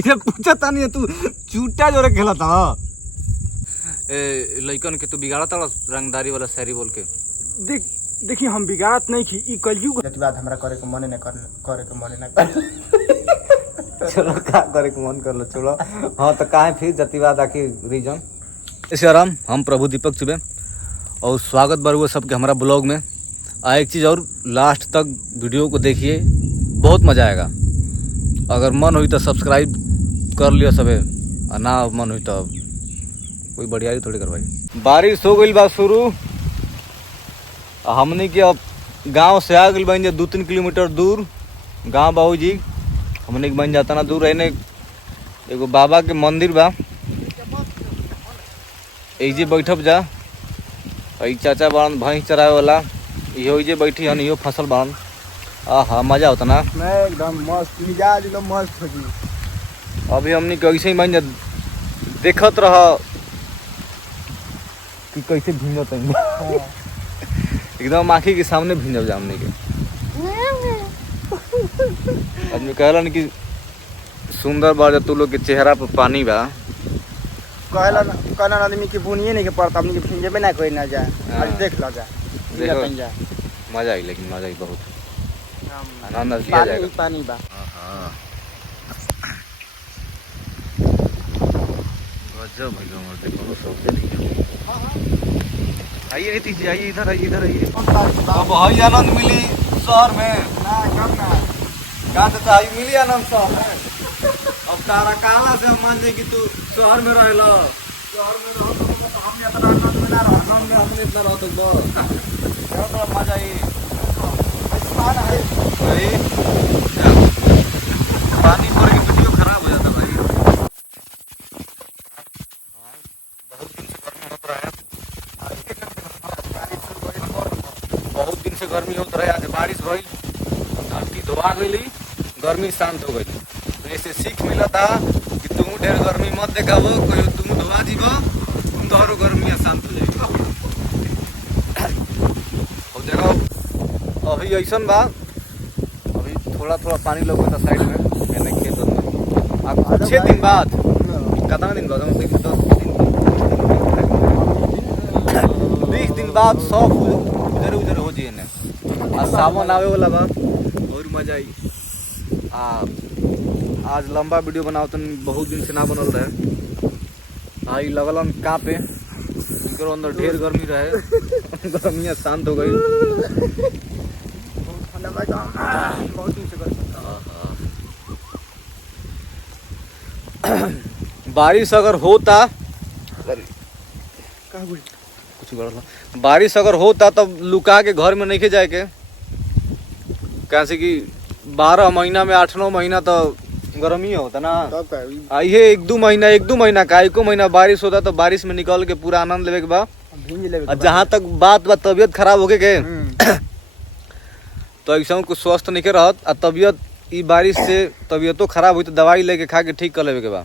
पूछा था नहीं तू चूटा जोरे खेला था लइकन के तू बिगाड़ा था रंगदारी वाला शायरी बोल के। देखिए हम बिगाड़त नहीं की ई कलयुग बात हमरा करे के मन ना कर चलो का करे के मन कर लो छोड़ो। हाँ तो काहे फिर जतिवाद आखिर रीजन ऐसे आराम। हम प्रभु दीपक चुबे और स्वागत बार सबके हमारा ब्लॉग में। एक चीज़ और, लास्ट तक वीडियो को देखिए, बहुत मज़ा आएगा। अगर मन हुई तो सब्सक्राइब कर लियो सबे, और ना मन हुई तो कोई बढ़िया थोड़ी करवाई। बारिश हो गई बा शुरू। हमने के अब गांव से आ गई बन 2-3 किलोमीटर दूर गांव बाबूजी। हमने के बन जाता ना दूर रहने एगो बाबा के मंदिर बा, एजे बैठब जा। ई चाचा बाड़न भैंस चरावे वाला, इहो जे बैठी हन, इहो फसल बाड़न। आहा मजा होता ना, मैं एकदम मस्त मिजाज एकदम मस्त हो गई। अभी हमने कैसे ही बन देखत रह कि कैसे भींजत है एकदम आँखी के सामने भींजब जा हमने के। आदमी कहलन कि सुंदर बा तू लोग के चेहरा पर पानी बा। कहलन आदमी के बुनिए नहीं के पड़ता, हमनी के भिंजे में ना कोई ना जाए। आज देख लो जा, मजा आई, लेकिन मजा आई बहुत, आनंद लिया जाएगा। पानी बा गजब है हमर, देखो सब देखिए। आइए तीजी, आइए इधर, आइए इधर, आइए। अब हाई आनंद मिली शहर में ना कम ना कहाँ से आई मिली आनंद शहर में। अब तारा कहला से हम मान जाए कि तू शहर में रहेला। शहर में रहो तो हमने इतना आनंद में ना रहो, आनंद में हमने इतना रहो तो बस मजा आई। भाई पानी पर की वीडियो खराब हो जाता भाई। बहुत दिन से गर्मी होता रहा। आज बारिश भइल, धरती धोआ गई, गर्मी शांत हो गई। तो ऐसे सीख मिला था कि तुम ढेर गर्मी मत देखाबो, कोई तुम धोआ जीव, तुम तोहरो गर्मी शांत हो जाएगी। और देखो अभी ऐसा बा, अभी थोड़ा थोड़ा पानी लगा साइड में खेत में। अब 6 दिन बाद, कितना दिन बाद, 20 दिन बाद सब उधर उधर हो जाए ने। आज सावन आवे वाला बा और मजा आई। आज लंबा वीडियो बनाओ तो बहुत दिन से ना बनल रहे। आई लगल हम कहाँ पे इकरो अंदर ढेर गर्मी रहे, गर्मियाँ शांत हो गई। बहुत दिन से बारिश अगर होता, कुछ बारिश अगर होता तब लुका के घर में नहीं के जाए के, कैसे कि 12 महीना में 8-9 महीना तो गर्मी होता ना। आइए 1-2 महीना का 1 महीना बारिश होता तो बारिश में निकल के पूरा आनंद लेवे के बा। जहाँ तक बात तबीयत खराब होके के तो ऐसा कुछ स्वस्थ नहीं के रहत। आ तबीयत ई बारिश से तबीयतो खराब हुई तो दवाई लेके खा के ठीक कर लेवे के बा,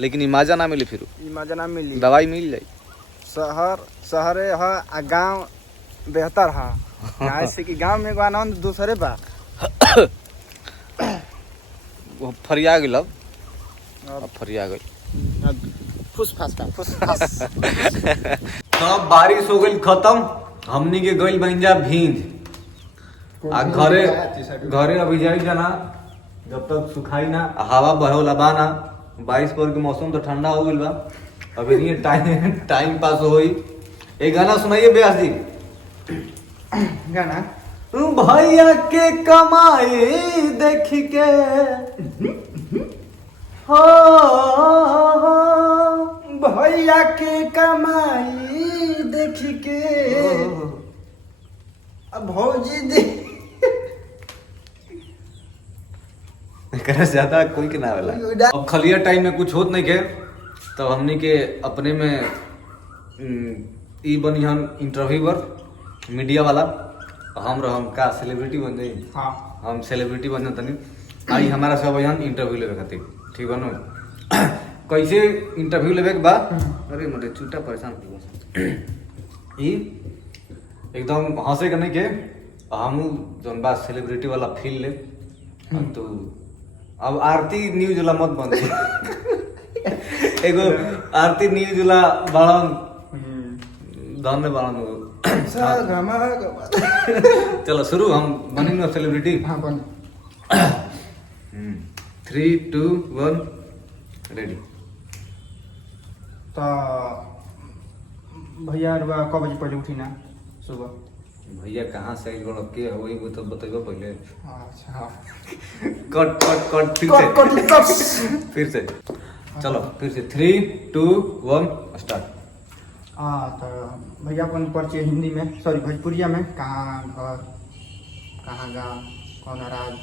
लेकिन ई मजा ना मिली। फिर मजा ना मिली, दवाई मिल जाई। शहरे है आ गाँव बेहतर है। ऐसे कि गाँव में एगो आनंद दूसरे बा। वो फरिया गई, अब फरिया गई फुस फास तब बारिश हो गई खत्म। हमनी के गई बहिंजा भींज आ घरे अभी जाई जाना, जब तक सुखाई ना, हवा बहे वाला बा ना। बारिश पर के मौसम तो ठंडा हो गई बा, अभी नहीं टाइम पास होई। एक गाना सुनाइए ब्यास जी। गाना भैया के कमाई देख के हो, भैया के कमाई देख के अब भौजी दे ज्यादा कोई के ना वाला। अब खलिया टाइम में कुछ होत नहीं के, तो हमनी के अपने में ई बनी हम इंटरव्यूअर मीडिया वाला। हम का सेलिब्रिटी बन जाई। हाँ हम सेलिब्रिटी बन तनी। आई हमारा सब यहाँ इंटरव्यू लेवे खातिर, ठीक बनो। कैसे इंटरव्यू लेवे के बाद, अरे मरे चूटा परेशान ई एकदम हंसे के नहीं के, हम जौन बात सेलिब्रिटी वाला फील ले। तो अब आरती न्यूज वाला मत बन एगो आरती न्यूज वाला बाड़न धन में बाड़न चलो शुरू हम बनी ना सेलिब्रिटी। हाँ बन 3 2 1 रेडी। तो भैया रुआ कब बजे पहले उठी ना सुबह? भैया कहाँ से आइल बड़ो के वही वो तो बतेबो पहले। अच्छा हाँ कट कट कट फिर से चलो फिर से 3 2 1 स्टार्ट। हाँ तो भैया अपन परिचय हिंदी में सॉरी भोजपुरिया में कहाँ घर कहाँ गाँव कौन राज्य?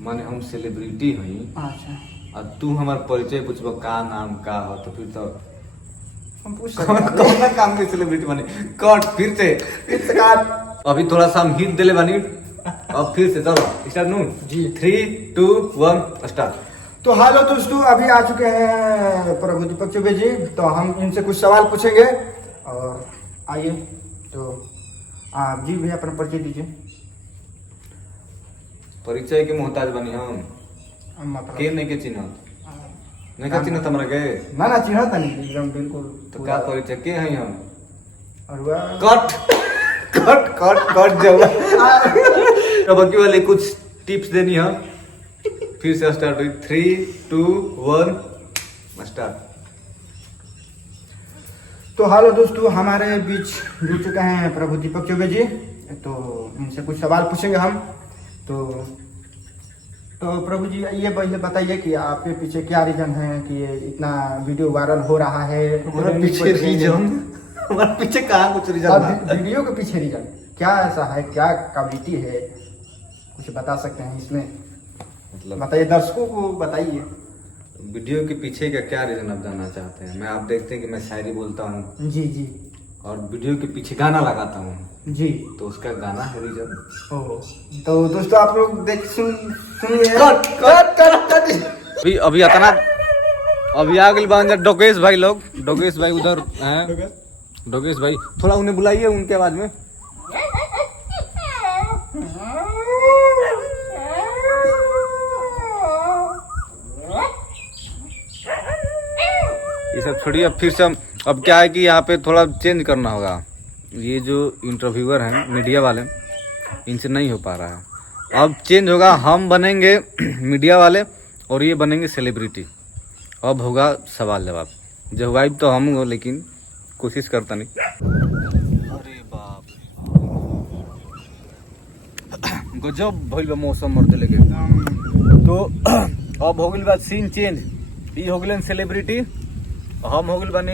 माने हम सेलिब्रिटी हई अच्छा और तू हमार परिचय पूछबो का नाम का हो तो फिर तो हम पूछ कौन काम के सेलिब्रिटी बने। कट फिर से अभी थोड़ा सा हम हिट देले बानी। अब फिर से चलो स्टार्ट नू जी 3 2 1 स्टार्ट। तो हेलो दोस्तों, अभी आ चुके हैं प्रभु दीपक चौबे जी। तो हम इनसे कुछ सवाल पूछेंगे और आइए तो आप जी भैया अपना परिचय दीजिए। परिचय के मोहताज बनी हम मतलब के नहीं के चिन्ह नहीं का चिन्ह हमरा के ना चिन्ह था नहीं एकदम बिल्कुल। तो का परिचय के हई हम और वह कट कट कट कट जब अब की वाले कुछ टिप्स देनी है। फिर से स्टार्ट हुई 3 2 1 स्टार्ट। तो हेलो दोस्तों, हमारे बीच जुड़ चुके हैं प्रभु दीपक चौबे जी। तो इनसे कुछ सवाल पूछेंगे हम। तो प्रभु जी ये पहले बताइए कि आपके पीछे क्या रीजन है कि ये इतना वीडियो वायरल हो रहा है? हमारे पीछे रीजन हमारे पीछे कहाँ कुछ रीजन वीडियो के पीछे रीजन क्या ऐसा है, क्या क्वालिटी है, कुछ बता सकते हैं इसमें? मतलब बताइए, दर्शकों को बताइए। वीडियो के पीछे का क्या रीजन आप जानना चाहते हैं? मैं आप देखते हैं कि मैं शायरी बोलता हूँ जी जी और वीडियो के पीछे गाना लगाता हूँ जी। तो उसका गाना है रीजन। ओ तो दोस्तों आप लोग देख सुनिए। अभी इतना अभी आ गई बांध डोकेश भाई लोग। डोकेश भाई उधर हैं। डोकेश भाई थोड़ा उन्हें बुलाइए उनके आवाज में। ये सब छोड़िए। अब फिर से अब क्या है कि यहाँ पे थोड़ा चेंज करना होगा। ये जो इंटरव्यूअर हैं मीडिया वाले इनसे नहीं हो पा रहा है। अब चेंज होगा, हम बनेंगे मीडिया वाले और ये बनेंगे सेलिब्रिटी। अब होगा सवाल जवाब। जवाब तो हम हो लेकिन कोशिश करता नहीं। अरे बाप गजब भइल बा मौसम मर्द लेके। तो अब हो गइल बा सीन चेंज। ई हो गइल सेलिब्रिटी, हम हो गइल बानी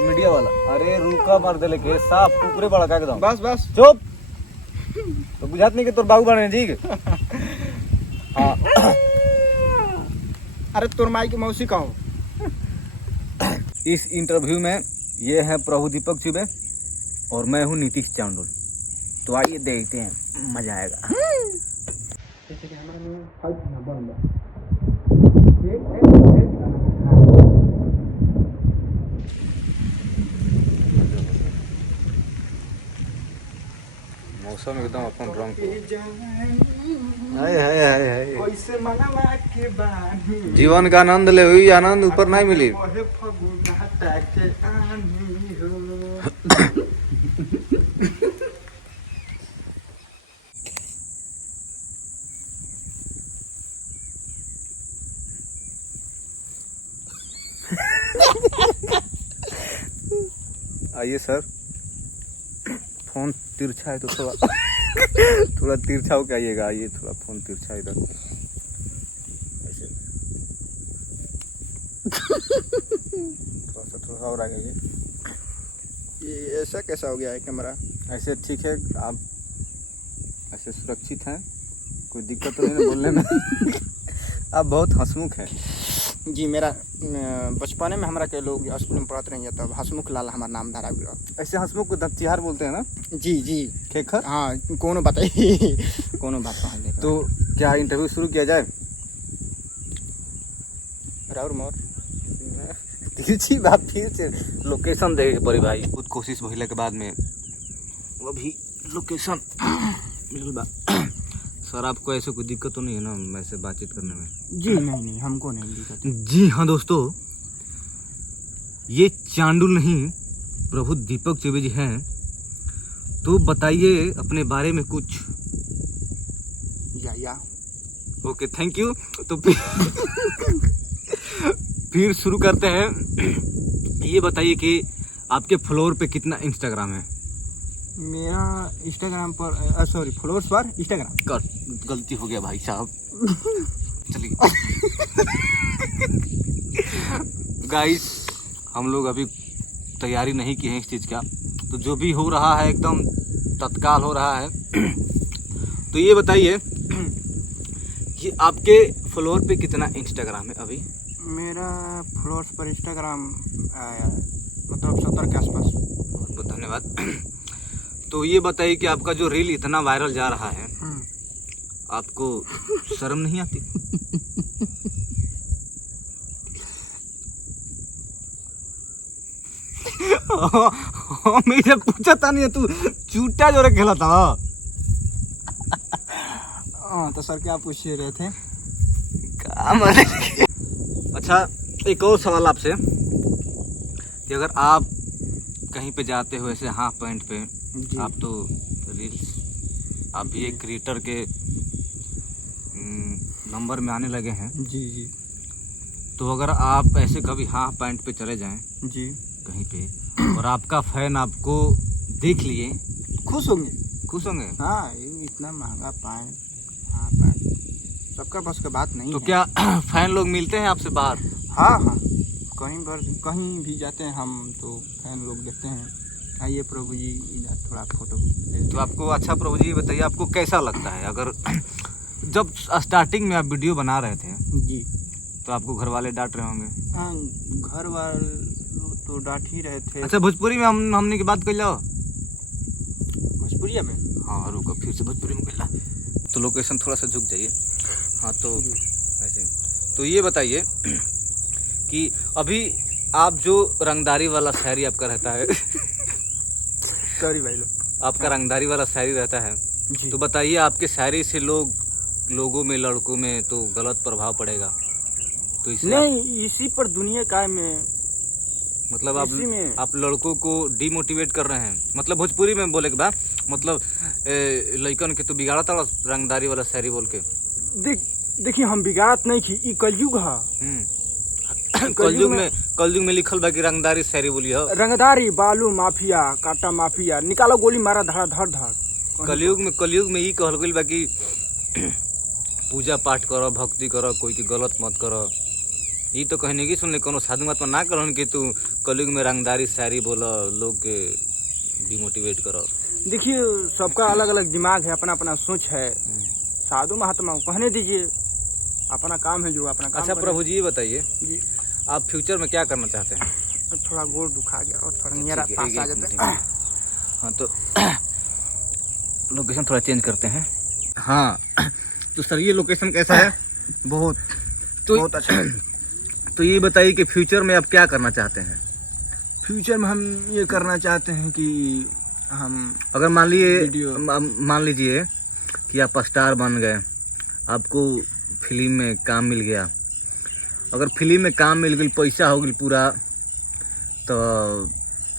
मीडिया वाला। अरे रुका मर्द लेके साफ कुकुरे बड़ा का एकदम। बस बस चुप। तो बुझात नहीं कि तोर बाबू बने जी। हाँ अरे तोर माई की मौसी कहो। इस इंटरव्यू में ये है प्रभु दीपक चुबे और मैं हूँ नीतीश चांडोल। तो आइए देखते हैं, मजा आएगा। मौसम एकदम अपन रंग। जीवन का आनंद ले हुई आनंद ऊपर नहीं मिली। आइए सर, फोन तिरछा है तो थोड़ा तिरछा होके आइएगा। आइए थोड़ा फोन तिरछा इधर ऐसे थोड़ा और आ जाइए। ये ऐसा कैसा हो गया है कैमरा? ऐसे ठीक है, आप ऐसे सुरक्षित हैं, कोई दिक्कत तो नहीं ना बोलने में। आप बहुत हंसमुख हैं। जी मेरा बचपने में हमारा के लोग स्कूल में पढ़ते रहिए तब हसमुख लाल हमारा नाम धरा गया। ऐसे हंसमुख को दंतिहार बोलते हैं ना? जी जी खेखर। हाँ कोनो बताइए कोनो बात पहले तो क्या इंटरव्यू शुरू किया जाए? राउर मोर तिरछी बात फिर से लोकेशन देखे के पड़ी भाई। खुद कोशिश भइला के बाद में अभी लोकेशन मिलल बा। सर आपको ऐसे कोई दिक्कत तो नहीं है ना मैं से बातचीत करने में? जी नहीं, हमको नहीं दिक्कत। जी हाँ दोस्तों, ये चांडुल नहीं प्रभु दीपक चौबे जी हैं। तो बताइए अपने बारे में कुछ। या ओके, थैंक यू। तो फिर शुरू करते हैं। ये बताइए कि आपके फ्लोर पे कितना इंस्टाग्राम है? मेरा इंस्टाग्राम पर सॉरी फ्लोर्स पर इंस्टाग्राम गलती हो गया भाई साहब। चलिए गाइस, हम लोग अभी तैयारी नहीं की है इस चीज़ का, तो जो भी हो रहा है एकदम तत्काल हो रहा है। तो ये बताइए कि आपके फ्लोर पे कितना इंस्टाग्राम है अभी? मेरा फ्लोर्स पर इंस्टाग्राम मतलब 70 के आसपास। बहुत बहुत धन्यवाद। तो ये बताइए कि आपका जो रील इतना वायरल जा रहा है, आपको शर्म नहीं आती? मैं जब पूछा था नहीं तू चूटा जोरे खेला था। हाँ तो सर क्या पूछ रहे थे? अच्छा, एक और सवाल आपसे कि अगर आप कहीं पे जाते हो ऐसे हाफ पैंट पे, आप तो रील्स, आप भी एक क्रिएटर के नंबर में आने लगे हैं, जी तो अगर आप ऐसे कभी हाफ पैंट पे चले जाएं जी कहीं पे और आपका फैन आपको देख लिए, खुश होंगे। खुश होंगे? हाँ, ये इतना महंगा पैंट, हाँ पैंट सबका बस का बात नहीं तो है। क्या फैन लोग मिलते हैं आपसे बाहर? हाँ कहीं भी जाते हैं हम तो फैन लोग देखते हैं, आइए प्रभु जी इधर थोड़ा फोटो ले। तो आपको, अच्छा प्रभु जी बताइए, आपको कैसा लगता है अगर जब स्टार्टिंग में आप वीडियो बना रहे थे जी तो आपको घर वाले डांट रहे होंगे? हाँ, घर वाले तो डांट ही रहे थे। अच्छा, भोजपुरी में हमने की बात कर लो। भोजपुरिया में? हाँ रुको, फिर से भोजपुरी में कर ला। तो लोकेशन थोड़ा सा झुक जाइए। हाँ तो ऐसे, तो ये बताइए कि अभी आप जो रंगदारी वाला शायरी आपका रहता है सॉरी भाई आपका रंगदारी वाला शायरी रहता है, जी। तो बताइए आपके शायरी से लोगों में, लड़कों में तो गलत प्रभाव पड़ेगा, तो इससे नहीं, इसी पर दुनिया का में मतलब इसी में आप लड़कों को डिमोटिवेट कर रहे हैं। मतलब भोजपुरी में बोले के बाद मतलब लड़कन के तो बिगाड़ा था रंगदारी वाला शायरी बोल के। देखिए हम बिगाड़त नहीं की, ई कलयुग है। कलयुग में लिखल बा कि रंगदारी शायरी बोली हो। रंगदारी, बालू माफिया, काटा माफिया, निकालो गोली मारा धड़ा धड़ धड़। कलयुग में ई कहल गइल बा कि पूजा पाठ करो, भक्ति करो, कोई की गलत मत करो। ये तो कहने की सुनने कोनो साधु महात्मा ना करन कि तू कलयुग में रंगदारी शायरी बोलो, लोग के डिमोटिवेट करो। देखिए सबका अलग अलग दिमाग है, अपना अपना सोच है। साधु महात्मा को कहने दीजिए, अपना काम है जो अपना काम। अच्छा प्रभु जी, ये बताइए जी, आप फ्यूचर में क्या करना चाहते हैं? थोड़ा गोड़ दुखा गया और थोड़ा नियरा ठीक है, पास आ एक जाते मिनट। हाँ तो लोकेशन थोड़ा चेंज करते हैं। हाँ तो सर ये लोकेशन कैसा है? बहुत अच्छा। तो ये बताइए कि फ्यूचर में आप क्या करना चाहते हैं? फ्यूचर में हम ये करना चाहते हैं कि हम अगर मान वीडियो लीजिए कि आप स्टार बन गए, आपको फिल्म में काम मिल गया, अगर फिल्म में काम मिल गई, पैसा हो गई पूरा, तो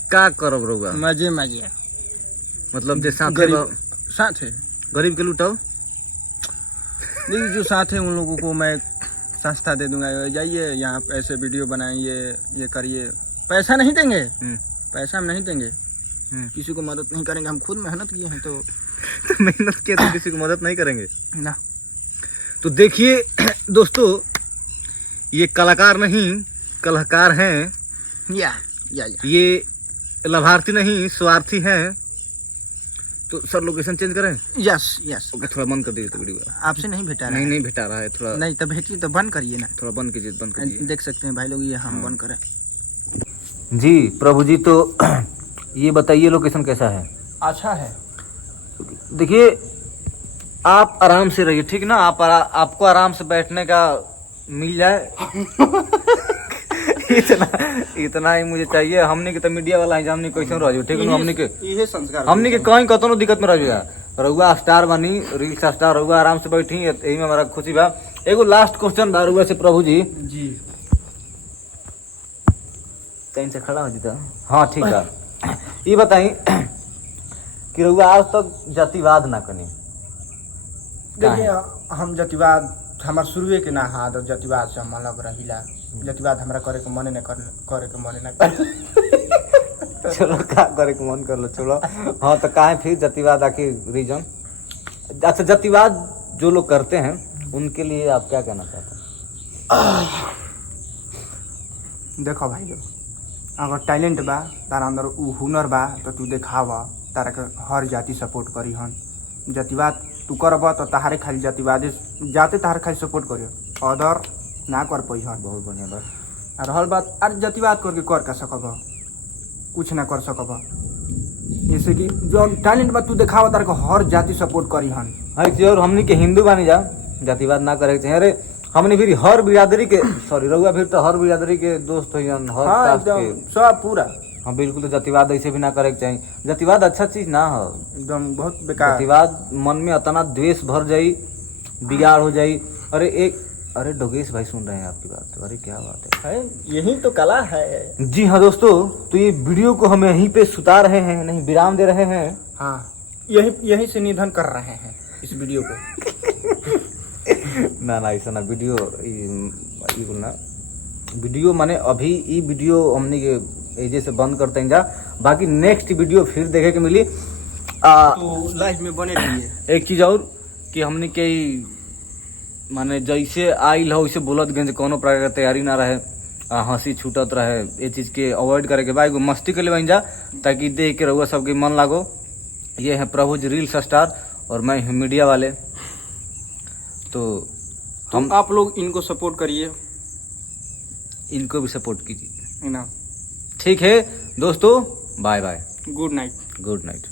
क्या करब रहुआ? मजे मतलब जो साथ है गरीब के लुटाओ। देखिए जो साथ है उन लोगों को मैं सस्ता दे दूंगा, जाइए यहाँ पे ऐसे वीडियो बनाइए, ये करिए। पैसा नहीं देंगे, पैसा हम नहीं देंगे, किसी को मदद नहीं करेंगे। हम खुद मेहनत किए हैं तो मेहनत किए तो किसी को मदद नहीं करेंगे ना। तो देखिए दोस्तों, ये कलाकार नहीं कलाकार हैं, या ये लाभार्थी नहीं स्वार्थी हैं। तो सर लोकेशन चेंज करें? यस ओके, थोड़ा बंद कर दीजिए तो वीडियो। आपसे नहीं भेटा रहा है। नहीं भेटा रहा है, थोड़ा नहीं तो भेटिए तो बंद करिए ना, थोड़ा बंद कीजिए। देख सकते हैं भाई लोग, ये हम बंद करें। जी प्रभु जी, तो ये बताइए लोकेशन कैसा है? अच्छा है। देखिए आप आराम से रहिए, ठीक ना? आपको आराम से बैठने का मिल जाए इतना ही मुझे चाहिए। हमने के तो मीडिया वाला है, हमने कैसे रह ठीक है। हमने के ये संस्कार हमने के कहीं कतनो दिक्कत में रह रहुआ स्टार बनी, रील स्टार रहुआ आराम से बैठी, यही में हमारा खुशी बा। एगो लास्ट क्वेश्चन बा रहुआ से प्रभु जी। जी कहीं से खड़ा हो जीता। हाँ ठीक है। ये बताई कि रहुआ आज तक जातिवाद ना कनी। देखिए, हम जातिवाद हमार शुरुए के ना हाथ और जातिवाद से हम अलग रहिला। जातिवाद हमरा करे के मने न करे के मने ना कर। चलो का करे के मन कर लो छोड़ो। हाँ तो काहे फिर जातिवाद आखिर रीजन? अच्छा, जातिवाद जो लोग करते हैं उनके लिए आप क्या कहना चाहते हैं? देखो भाई लोग, अगर टैलेंट बा तारा अंदर उ हुनर बा तो तू देखावा, तारा के हर जाति सपोर्ट करी हन। जातिवाद तू करब तो तहारे खाली जातिवाद जाते तहारे खाली सपोर्ट करियो, अदर ना कर पाई हन। बहुत बढ़िया बात। और हर बात अरे जातिवाद करके कर का सकब, कुछ ना कर सकब। जैसे कि जो टैलेंट बा तू देखावा, तारा के हर जाति सपोर्ट करी हन। हाँ और हमने के हिंदू बानी जा, जातिवाद ना करे के चाहिए। अरे हमने फिर हर बिरादरी के सॉरी रहुआ फिर तो हर बिरादरी के दोस्त हो, हर हाँ कास्ट एकदम के। सब पूरा हाँ बिल्कुल। तो जातिवाद ऐसे भी ना करे के चाहिए। जातिवाद अच्छा चीज ना हो। एकदम बहुत बेकार। जातिवाद मन में इतना द्वेष भर जाई, बिगाड़ हो जाई। अरे एक अरे डोगेश भाई सुन रहे हैं आपकी बात। अरे क्या बात है, यही तो कला है। जी हाँ दोस्तों, तो ये वीडियो को हम यहीं पे सुता रहे हैं, नहीं विराम दे रहे हैं। हाँ यही से निधन कर रहे हैं इस वीडियो को। ना ना ऐसा ना वीडियो ना वीडियो माने अभी ये वीडियो हमने के एजे से बंद करते हैं जा। बाकी नेक्स्ट वीडियो फिर देखे के मिली। तो लाइफ में बने रहिए। एक चीज और कि हमने के माने जैसे आइल हो वैसे बोलत गए, कोनो प्रकार के तैयारी ना रहे, हंसी छूटत रहे, ये चीज के अवॉइड करे के भाई मस्ती के लिए बन जा, ताकि देख के रहुआ सबके मन लागो। ये है प्रभु जी रील्स स्टार और मैं हूँ मीडिया वाले। तो हम आप लोग इनको सपोर्ट करिए, इनको भी सपोर्ट कीजिए। है ना। ठीक है दोस्तों, bye bye, good night. Good night.